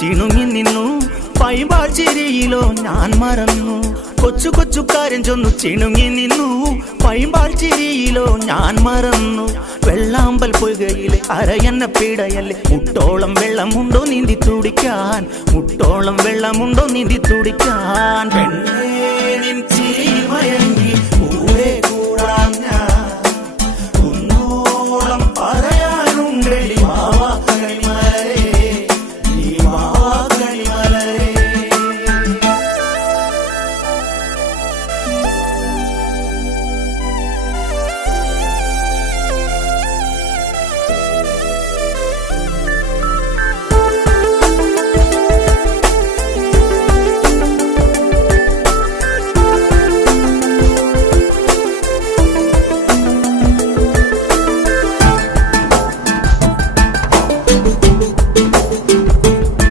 ചിണുങ്ങി നിന്നു പൈമ്പാൾ ചിരിയിലോ ഞാൻ മറന്നു കൊച്ചു കൊച്ചു കാര്യം ചൊന്നു ചിണുങ്ങി നിന്നു പൈമ്പാൾ ചിരിയിലോ ഞാൻ മറന്നു വെള്ളാമ്പൽ പൊയ്കയിലെ അരയന്ന പീടയല്ലേ മുട്ടോളം വെള്ളമുണ്ടോ നീന്തി തുടിക്കാൻ മുട്ടോളം വെള്ളമുണ്ടോ നീന്തി തുടിക്കാൻ പെണ്ണേ നിൻ ചിരിയിൽ മയങ്ങി